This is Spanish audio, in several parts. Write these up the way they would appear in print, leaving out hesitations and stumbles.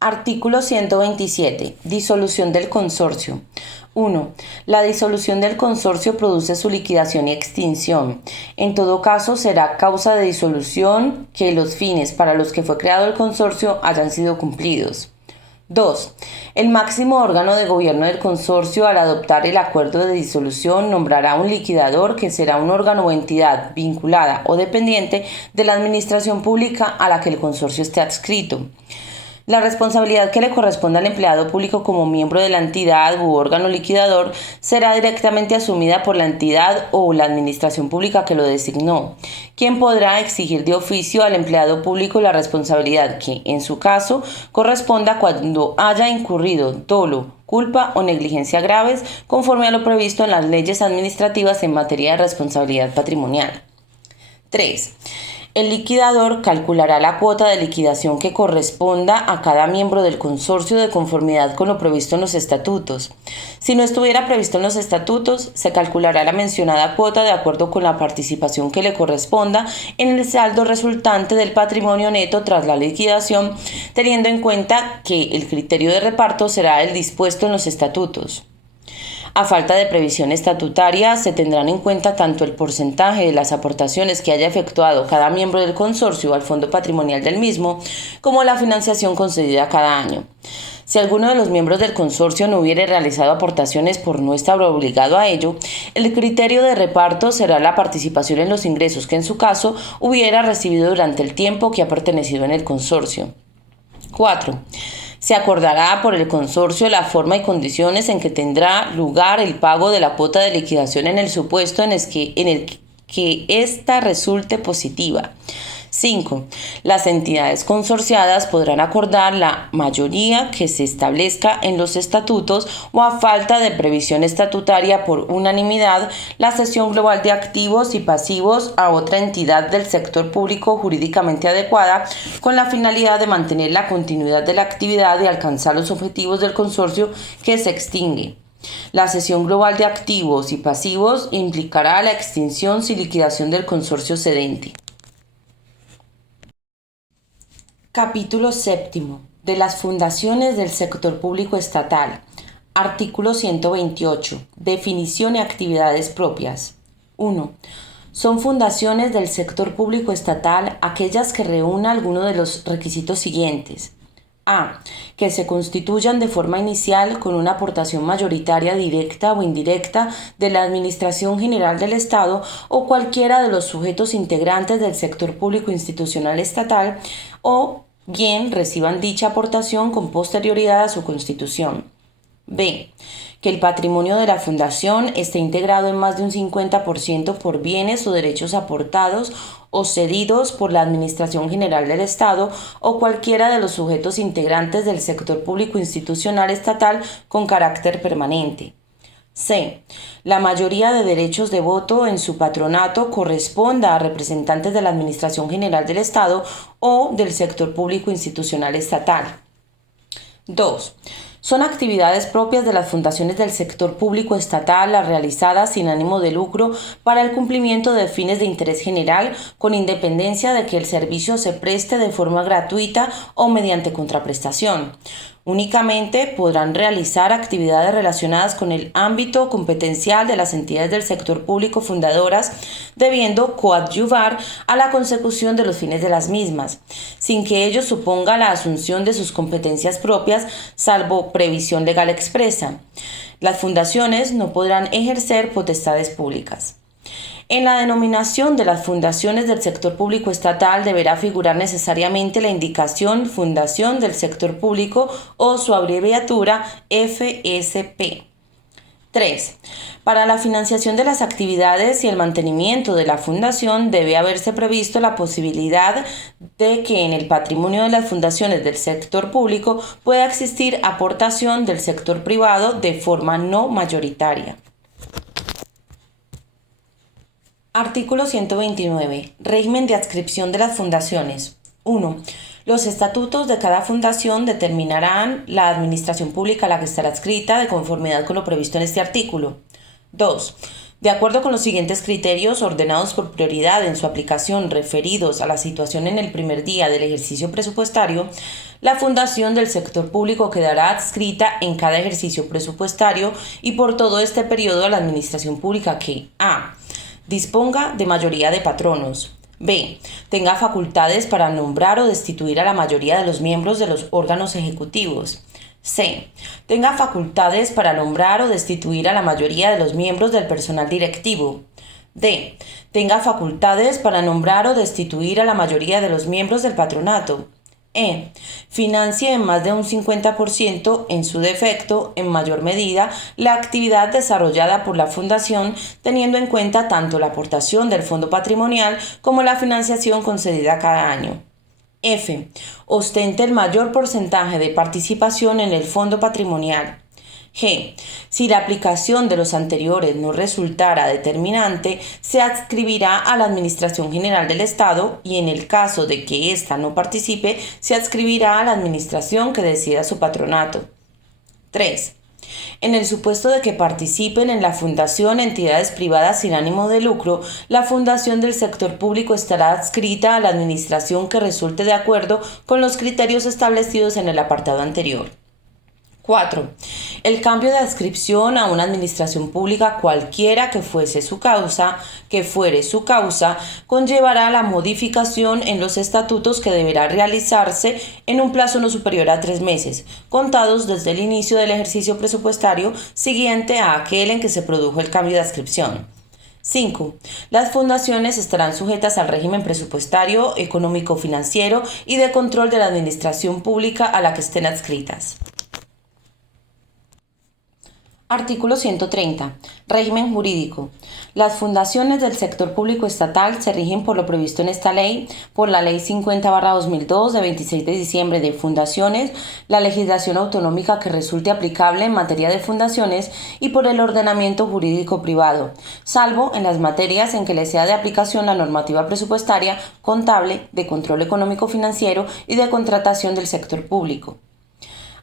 Artículo 127. Disolución del consorcio. 1. La disolución del consorcio produce su liquidación y extinción. En todo caso, será causa de disolución que los fines para los que fue creado el consorcio hayan sido cumplidos. 2. El máximo órgano de gobierno del consorcio, al adoptar el acuerdo de disolución, nombrará un liquidador que será un órgano o entidad vinculada o dependiente de la administración pública a la que el consorcio esté adscrito. La responsabilidad que le corresponde al empleado público como miembro de la entidad u órgano liquidador será directamente asumida por la entidad o la administración pública que lo designó, quien podrá exigir de oficio al empleado público la responsabilidad que, en su caso, corresponda cuando haya incurrido dolo, culpa o negligencia graves, conforme a lo previsto en las leyes administrativas en materia de responsabilidad patrimonial. 3. El liquidador calculará la cuota de liquidación que corresponda a cada miembro del consorcio de conformidad con lo previsto en los estatutos. Si no estuviera previsto en los estatutos, se calculará la mencionada cuota de acuerdo con la participación que le corresponda en el saldo resultante del patrimonio neto tras la liquidación, teniendo en cuenta que el criterio de reparto será el dispuesto en los estatutos. A falta de previsión estatutaria, se tendrán en cuenta tanto el porcentaje de las aportaciones que haya efectuado cada miembro del consorcio al fondo patrimonial del mismo, como la financiación concedida cada año. Si alguno de los miembros del consorcio no hubiere realizado aportaciones por no estar obligado a ello, el criterio de reparto será la participación en los ingresos que en su caso hubiera recibido durante el tiempo que ha pertenecido en el consorcio. 4. Se acordará por el consorcio la forma y condiciones en que tendrá lugar el pago de la cuota de liquidación en el supuesto en el que ésta resulte positiva. 5. Las entidades consorciadas podrán acordar la mayoría que se establezca en los estatutos o, a falta de previsión estatutaria por unanimidad, la cesión global de activos y pasivos a otra entidad del sector público jurídicamente adecuada, con la finalidad de mantener la continuidad de la actividad y alcanzar los objetivos del consorcio que se extingue. La cesión global de activos y pasivos implicará la extinción sin liquidación del consorcio cedente. Capítulo séptimo. De las fundaciones del sector público estatal. Artículo 128. Definición y actividades propias. 1. Son fundaciones del sector público estatal aquellas que reúnan alguno de los requisitos siguientes. A. Que se constituyan de forma inicial con una aportación mayoritaria directa o indirecta de la Administración General del Estado o cualquiera de los sujetos integrantes del sector público institucional estatal, o bien reciban dicha aportación con posterioridad a su constitución. B. Que el patrimonio de la fundación esté integrado en más de un 50% por bienes o derechos aportados o cedidos por la Administración General del Estado o cualquiera de los sujetos integrantes del sector público institucional estatal con carácter permanente. C. La mayoría de derechos de voto en su patronato corresponda a representantes de la Administración General del Estado o del sector público institucional estatal. 2. Son actividades propias de las fundaciones del sector público estatal las realizadas sin ánimo de lucro para el cumplimiento de fines de interés general, con independencia de que el servicio se preste de forma gratuita o mediante contraprestación. Únicamente podrán realizar actividades relacionadas con el ámbito competencial de las entidades del sector público fundadoras, debiendo coadyuvar a la consecución de los fines de las mismas, sin que ello suponga la asunción de sus competencias propias, salvo previsión legal expresa. Las fundaciones no podrán ejercer potestades públicas. En la denominación de las fundaciones del sector público estatal deberá figurar necesariamente la indicación Fundación del Sector Público o su abreviatura FSP. 3. Para la financiación de las actividades y el mantenimiento de la fundación debe haberse previsto la posibilidad de que en el patrimonio de las fundaciones del sector público pueda existir aportación del sector privado de forma no mayoritaria. Artículo 129. Régimen de adscripción de las fundaciones. 1. Los estatutos de cada fundación determinarán la administración pública a la que estará adscrita de conformidad con lo previsto en este artículo. 2. De acuerdo con los siguientes criterios ordenados por prioridad en su aplicación referidos a la situación en el primer día del ejercicio presupuestario, la fundación del sector público quedará adscrita en cada ejercicio presupuestario y por todo este periodo a la administración pública que a. Disponga de mayoría de patronos. B. Tenga facultades para nombrar o destituir a la mayoría de los miembros de los órganos ejecutivos. C. Tenga facultades para nombrar o destituir a la mayoría de los miembros del personal directivo. D. Tenga facultades para nombrar o destituir a la mayoría de los miembros del patronato. E. Financie en más de un 50%, en su defecto, en mayor medida, la actividad desarrollada por la Fundación, teniendo en cuenta tanto la aportación del fondo patrimonial como la financiación concedida cada año. F. Ostente el mayor porcentaje de participación en el fondo patrimonial. G. Si la aplicación de los anteriores no resultara determinante, se adscribirá a la Administración General del Estado y en el caso de que ésta no participe, se adscribirá a la administración que decida su patronato. 3. En el supuesto de que participen en la fundación entidades privadas sin ánimo de lucro, la fundación del sector público estará adscrita a la administración que resulte de acuerdo con los criterios establecidos en el apartado anterior. 4. El cambio de adscripción a una administración pública cualquiera que fuere su causa, conllevará la modificación en los estatutos que deberá realizarse en un plazo no superior a 3 meses, contados desde el inicio del ejercicio presupuestario siguiente a aquel en que se produjo el cambio de adscripción. 5. Las fundaciones estarán sujetas al régimen presupuestario, económico-financiero y de control de la administración pública a la que estén adscritas. Artículo 130. Régimen jurídico. Las fundaciones del sector público estatal se rigen por lo previsto en esta ley, por la Ley 50/2002 de 26 de diciembre de fundaciones, la legislación autonómica que resulte aplicable en materia de fundaciones y por el ordenamiento jurídico privado, salvo en las materias en que le sea de aplicación la normativa presupuestaria, contable, de control económico financiero y de contratación del sector público.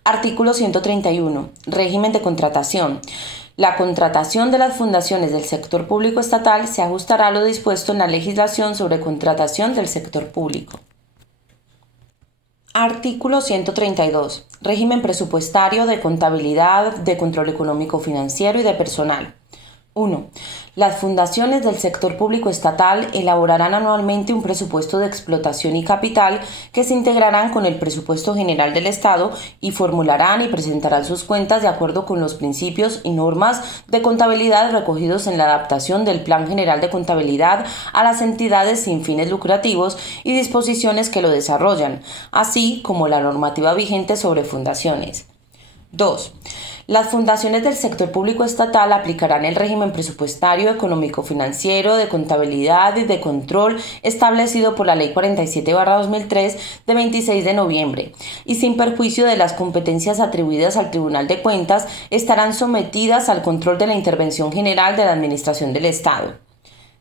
Artículo 131. Régimen de contratación. La contratación de las fundaciones del sector público estatal se ajustará a lo dispuesto en la legislación sobre contratación del sector público. Artículo 132. Régimen presupuestario, de contabilidad, de control económico financiero y de personal. 1. Las fundaciones del sector público estatal elaborarán anualmente un presupuesto de explotación y capital que se integrarán con el presupuesto general del Estado y formularán y presentarán sus cuentas de acuerdo con los principios y normas de contabilidad recogidos en la adaptación del Plan General de Contabilidad a las entidades sin fines lucrativos y disposiciones que lo desarrollan, así como la normativa vigente sobre fundaciones. 2. Las fundaciones del sector público estatal aplicarán el régimen presupuestario, económico-financiero, de contabilidad y de control establecido por la Ley 47/2003 de 26 de noviembre y sin perjuicio de las competencias atribuidas al Tribunal de Cuentas estarán sometidas al control de la Intervención General de la Administración del Estado.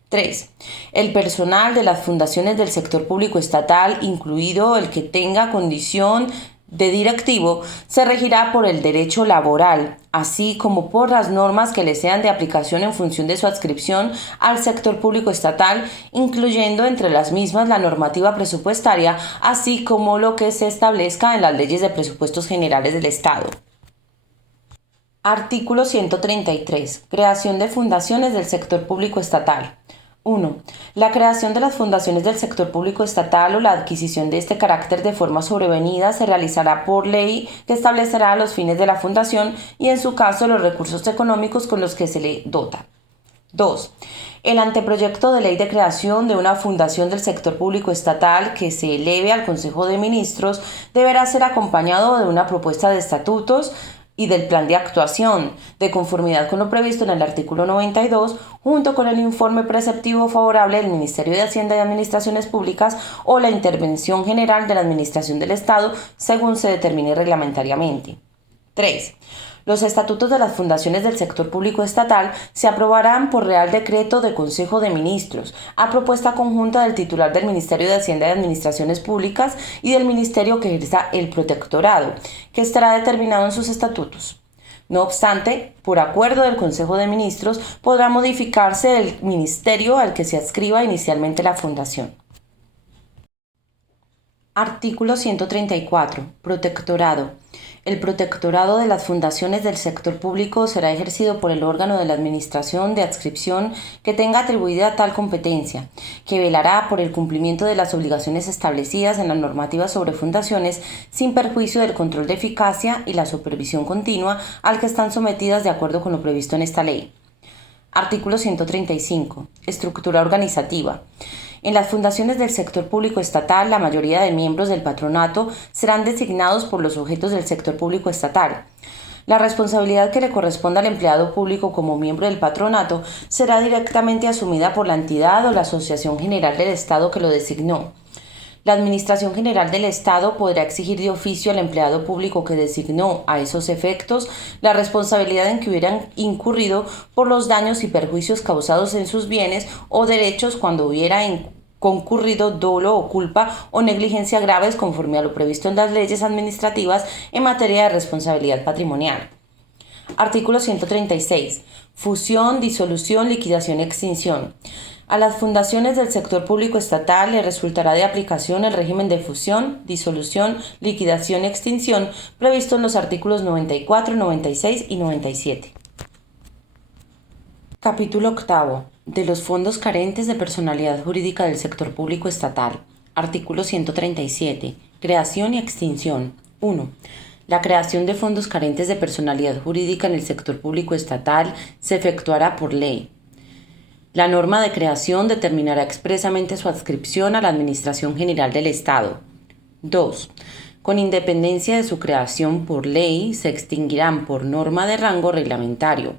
3. El personal de las fundaciones del sector público estatal, incluido el que tenga condición de directivo, se regirá por el derecho laboral, así como por las normas que le sean de aplicación en función de su adscripción al sector público estatal, incluyendo entre las mismas la normativa presupuestaria, así como lo que se establezca en las leyes de presupuestos generales del Estado. Artículo 133. Creación de fundaciones del sector público estatal. 1. La creación de las fundaciones del sector público estatal o la adquisición de este carácter de forma sobrevenida se realizará por ley que establecerá los fines de la fundación y en su caso los recursos económicos con los que se le dota. 2. El anteproyecto de ley de creación de una fundación del sector público estatal que se eleve al Consejo de Ministros deberá ser acompañado de una propuesta de estatutos y del plan de actuación, de conformidad con lo previsto en el artículo 92, junto con el informe preceptivo favorable del Ministerio de Hacienda y Administraciones Públicas o la intervención general de la Administración del Estado, según se determine reglamentariamente. 3. Los estatutos de las fundaciones del sector público estatal se aprobarán por Real Decreto de Consejo de Ministros, a propuesta conjunta del titular del Ministerio de Hacienda y Administraciones Públicas y del Ministerio que ejerza el protectorado, que estará determinado en sus estatutos. No obstante, por acuerdo del Consejo de Ministros, podrá modificarse el ministerio al que se adscriba inicialmente la fundación. Artículo 134. Protectorado. El protectorado de las fundaciones del sector público será ejercido por el órgano de la administración de adscripción que tenga atribuida tal competencia, que velará por el cumplimiento de las obligaciones establecidas en la normativa sobre fundaciones sin perjuicio del control de eficacia y la supervisión continua al que están sometidas de acuerdo con lo previsto en esta ley. Artículo 135. Estructura organizativa. En las fundaciones del sector público estatal, la mayoría de miembros del patronato serán designados por los sujetos del sector público estatal. La responsabilidad que le corresponda al empleado público como miembro del patronato será directamente asumida por la entidad o la Asociación General del Estado que lo designó. La Administración General del Estado podrá exigir de oficio al empleado público que designó a esos efectos la responsabilidad en que hubieran incurrido por los daños y perjuicios causados en sus bienes o derechos cuando hubiera concurrido dolo o culpa o negligencia graves conforme a lo previsto en las leyes administrativas en materia de responsabilidad patrimonial. Artículo 136. Fusión, disolución, liquidación y extinción. A las fundaciones del sector público estatal le resultará de aplicación el régimen de fusión, disolución, liquidación y extinción previsto en los artículos 94, 96 y 97. Capítulo octavo. De los fondos carentes de personalidad jurídica del sector público estatal. Artículo 137. Creación y extinción. 1. La creación de fondos carentes de personalidad jurídica en el sector público estatal se efectuará por ley. La norma de creación determinará expresamente su adscripción a la Administración General del Estado. 2. Con independencia de su creación por ley, se extinguirán por norma de rango reglamentario.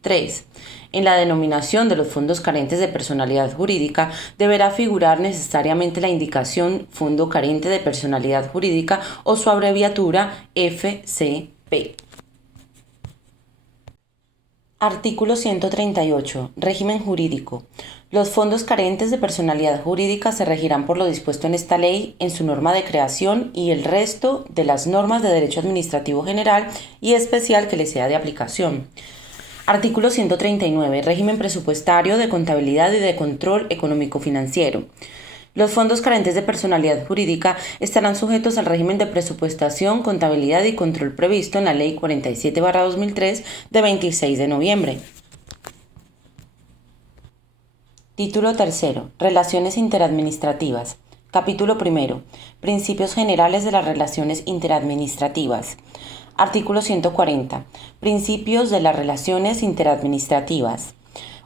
3. En la denominación de los fondos carentes de personalidad jurídica deberá figurar necesariamente la indicación Fondo Carente de Personalidad Jurídica o su abreviatura FCP. Artículo 138. Régimen jurídico. Los fondos carentes de personalidad jurídica se regirán por lo dispuesto en esta ley, en su norma de creación y el resto de las normas de derecho administrativo general y especial que les sea de aplicación. Artículo 139. Régimen presupuestario, de contabilidad y de control económico-financiero. Los fondos carentes de personalidad jurídica estarán sujetos al régimen de presupuestación, contabilidad y control previsto en la Ley 47/2003 de 26 de noviembre. Título tercero. Relaciones interadministrativas. Capítulo primero. Principios generales de las relaciones interadministrativas. Artículo 140. Principios de las relaciones interadministrativas.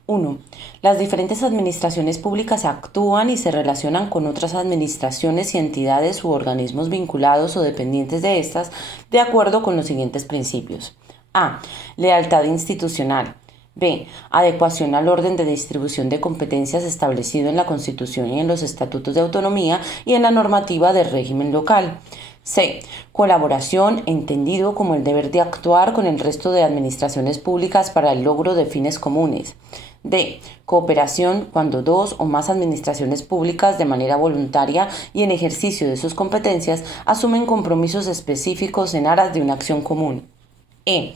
1. Las diferentes administraciones públicas actúan y se relacionan con otras administraciones y entidades u organismos vinculados o dependientes de estas de acuerdo con los siguientes principios. A. Lealtad institucional. B. Adecuación al orden de distribución de competencias establecido en la Constitución y en los estatutos de autonomía y en la normativa del régimen local. C. Colaboración, entendido como el deber de actuar con el resto de administraciones públicas para el logro de fines comunes. D. Cooperación, cuando dos o más administraciones públicas de manera voluntaria y en ejercicio de sus competencias asumen compromisos específicos en aras de una acción común. E.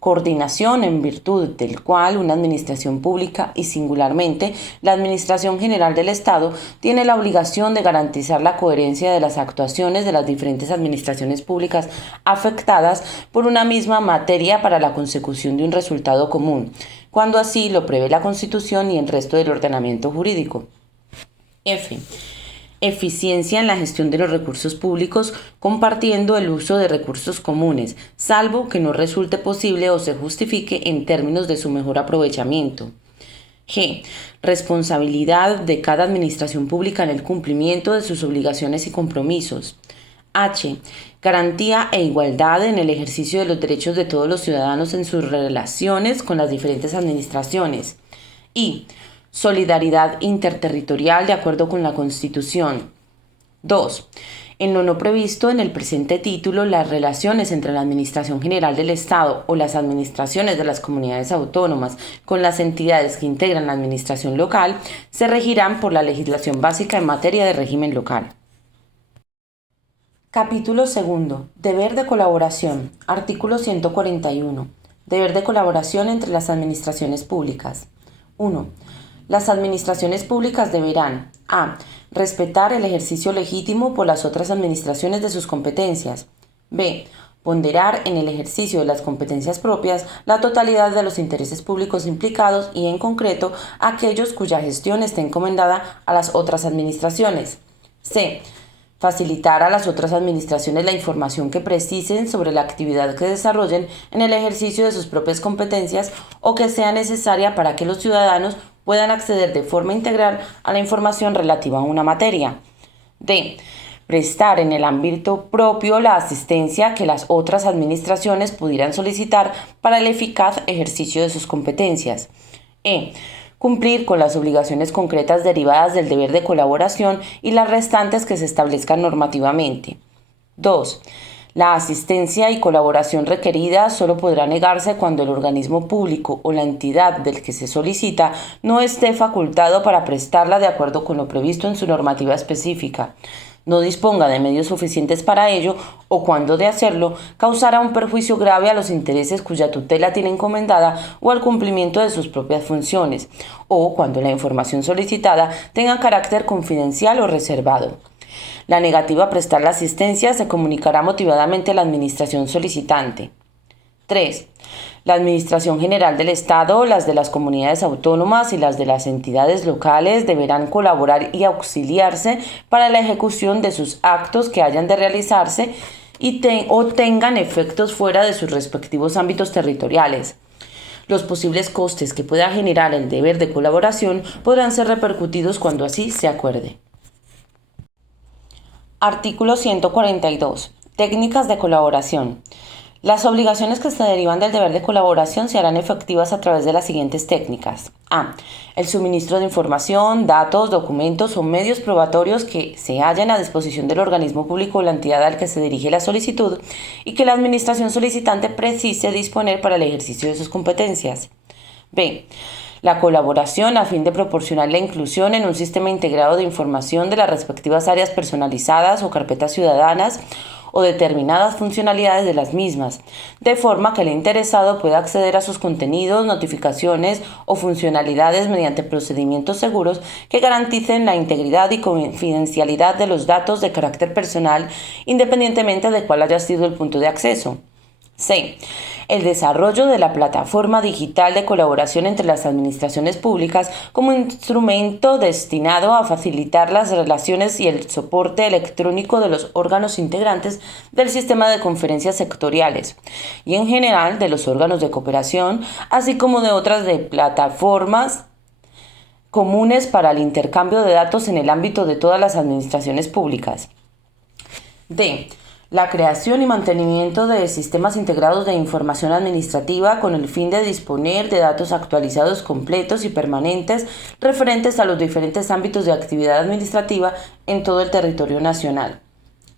Coordinación, en virtud del cual una administración pública y singularmente la Administración General del Estado tiene la obligación de garantizar la coherencia de las actuaciones de las diferentes administraciones públicas afectadas por una misma materia para la consecución de un resultado común, cuando así lo prevé la Constitución y el resto del ordenamiento jurídico. F. Eficiencia en la gestión de los recursos públicos, compartiendo el uso de recursos comunes, salvo que no resulte posible o se justifique en términos de su mejor aprovechamiento. G. Responsabilidad de cada administración pública en el cumplimiento de sus obligaciones y compromisos. H. Garantía e igualdad en el ejercicio de los derechos de todos los ciudadanos en sus relaciones con las diferentes administraciones. I. Solidaridad interterritorial de acuerdo con la Constitución. 2. En lo no previsto en el presente título, las relaciones entre la Administración General del Estado o las administraciones de las comunidades autónomas con las entidades que integran la administración local se regirán por la legislación básica en materia de régimen local. Capítulo segundo. Deber de colaboración. Artículo 141. Deber de colaboración entre las administraciones públicas. 1. Las administraciones públicas deberán a. Respetar el ejercicio legítimo por las otras administraciones de sus competencias. b. Ponderar en el ejercicio de las competencias propias la totalidad de los intereses públicos implicados y, en concreto, aquellos cuya gestión esté encomendada a las otras administraciones. c. Facilitar a las otras administraciones la información que precisen sobre la actividad que desarrollen en el ejercicio de sus propias competencias o que sea necesaria para que los ciudadanos puedan acceder de forma integral a la información relativa a una materia. D. Prestar en el ámbito propio la asistencia que las otras administraciones pudieran solicitar para el eficaz ejercicio de sus competencias. E. Cumplir con las obligaciones concretas derivadas del deber de colaboración y las restantes que se establezcan normativamente. 2. La asistencia y colaboración requerida solo podrá negarse cuando el organismo público o la entidad del que se solicita no esté facultado para prestarla de acuerdo con lo previsto en su normativa específica, no disponga de medios suficientes para ello o, cuando de hacerlo, causará un perjuicio grave a los intereses cuya tutela tiene encomendada o al cumplimiento de sus propias funciones, o cuando la información solicitada tenga carácter confidencial o reservado. La negativa a prestar la asistencia se comunicará motivadamente a la administración solicitante. 3. La Administración General del Estado, las de las comunidades autónomas y las de las entidades locales deberán colaborar y auxiliarse para la ejecución de sus actos que hayan de realizarse o tengan efectos fuera de sus respectivos ámbitos territoriales. Los posibles costes que pueda generar el deber de colaboración podrán ser repercutidos cuando así se acuerde. Artículo 142. Técnicas de colaboración. Las obligaciones que se derivan del deber de colaboración se harán efectivas a través de las siguientes técnicas. A. El suministro de información, datos, documentos o medios probatorios que se hallen a disposición del organismo público o la entidad al que se dirige la solicitud y que la administración solicitante precise disponer para el ejercicio de sus competencias. B. La colaboración a fin de proporcionar la inclusión en un sistema integrado de información de las respectivas áreas personalizadas o carpetas ciudadanas o determinadas funcionalidades de las mismas, de forma que el interesado pueda acceder a sus contenidos, notificaciones o funcionalidades mediante procedimientos seguros que garanticen la integridad y confidencialidad de los datos de carácter personal, independientemente de cuál haya sido el punto de acceso. C. El desarrollo de la plataforma digital de colaboración entre las administraciones públicas como instrumento destinado a facilitar las relaciones y el soporte electrónico de los órganos integrantes del sistema de conferencias sectoriales y en general de los órganos de cooperación, así como de otras de plataformas comunes para el intercambio de datos en el ámbito de todas las administraciones públicas. D. La creación y mantenimiento de sistemas integrados de información administrativa con el fin de disponer de datos actualizados completos y permanentes referentes a los diferentes ámbitos de actividad administrativa en todo el territorio nacional.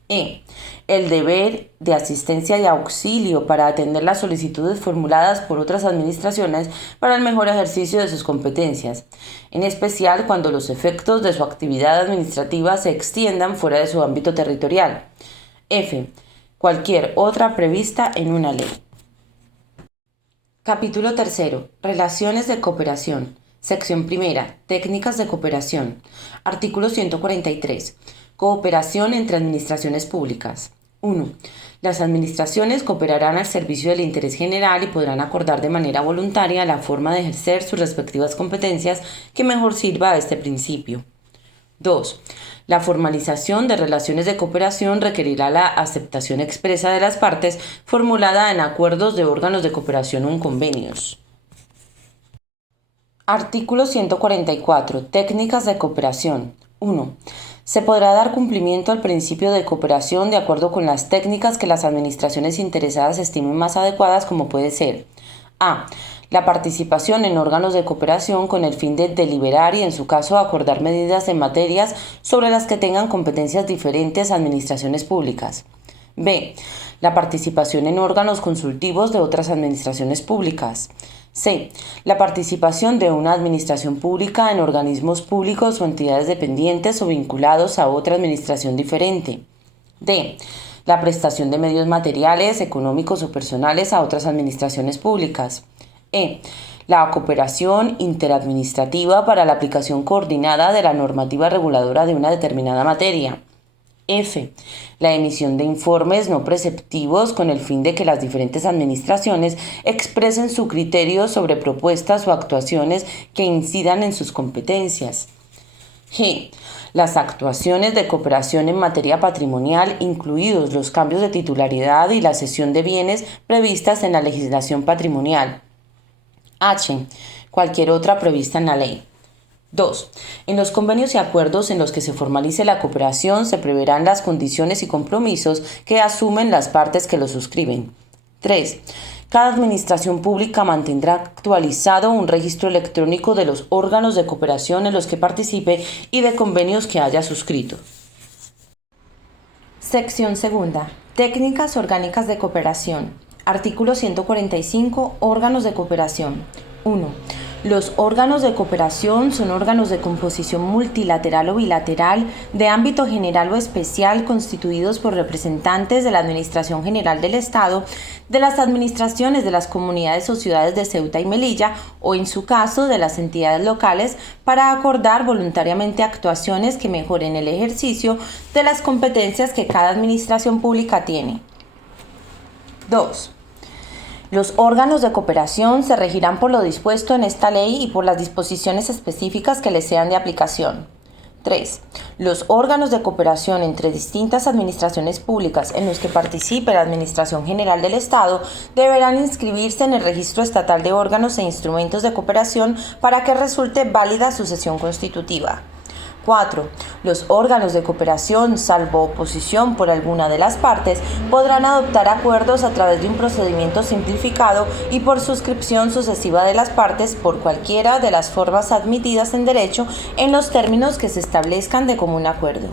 E. El deber de asistencia y auxilio para atender las solicitudes formuladas por otras administraciones para el mejor ejercicio de sus competencias, en especial cuando los efectos de su actividad administrativa se extiendan fuera de su ámbito territorial. F. Cualquier otra prevista en una ley. Capítulo 3. Relaciones de cooperación. Sección 1. Técnicas de cooperación. Artículo 143. Cooperación entre administraciones públicas. 1. Las administraciones cooperarán al servicio del interés general y podrán acordar de manera voluntaria la forma de ejercer sus respectivas competencias que mejor sirva a este principio. 2. La formalización de relaciones de cooperación requerirá la aceptación expresa de las partes formulada en acuerdos de órganos de cooperación o en convenios. Artículo 144. Técnicas de cooperación. 1. Se podrá dar cumplimiento al principio de cooperación de acuerdo con las técnicas que las administraciones interesadas estimen más adecuadas, como puede ser: a. La participación en órganos de cooperación con el fin de deliberar y, en su caso, acordar medidas en materias sobre las que tengan competencias diferentes administraciones públicas. B. La participación en órganos consultivos de otras administraciones públicas. C. La participación de una administración pública en organismos públicos o entidades dependientes o vinculados a otra administración diferente. D. La prestación de medios materiales, económicos o personales a otras administraciones públicas. E. La cooperación interadministrativa para la aplicación coordinada de la normativa reguladora de una determinada materia. F. La emisión de informes no preceptivos con el fin de que las diferentes administraciones expresen su criterio sobre propuestas o actuaciones que incidan en sus competencias. G. Las actuaciones de cooperación en materia patrimonial, incluidos los cambios de titularidad y la cesión de bienes previstas en la legislación patrimonial. H. Cualquier otra prevista en la ley. 2. En los convenios y acuerdos en los que se formalice la cooperación se preverán las condiciones y compromisos que asumen las partes que lo suscriben. 3. Cada administración pública mantendrá actualizado un registro electrónico de los órganos de cooperación en los que participe y de convenios que haya suscrito. Sección segunda. Técnicas orgánicas de cooperación. Artículo 145. Órganos de cooperación. 1. Los órganos de cooperación son órganos de composición multilateral o bilateral, de ámbito general o especial, constituidos por representantes de la Administración General del Estado, de las administraciones de las comunidades o ciudades de Ceuta y Melilla, o en su caso de las entidades locales, para acordar voluntariamente actuaciones que mejoren el ejercicio de las competencias que cada administración pública tiene. 2. Los órganos de cooperación se regirán por lo dispuesto en esta ley y por las disposiciones específicas que les sean de aplicación. 3. Los órganos de cooperación entre distintas administraciones públicas en los que participe la Administración General del Estado deberán inscribirse en el Registro Estatal de Órganos e Instrumentos de Cooperación para que resulte válida su sesión constitutiva. 4. Los órganos de cooperación, salvo oposición por alguna de las partes, podrán adoptar acuerdos a través de un procedimiento simplificado y por suscripción sucesiva de las partes por cualquiera de las formas admitidas en derecho en los términos que se establezcan de común acuerdo.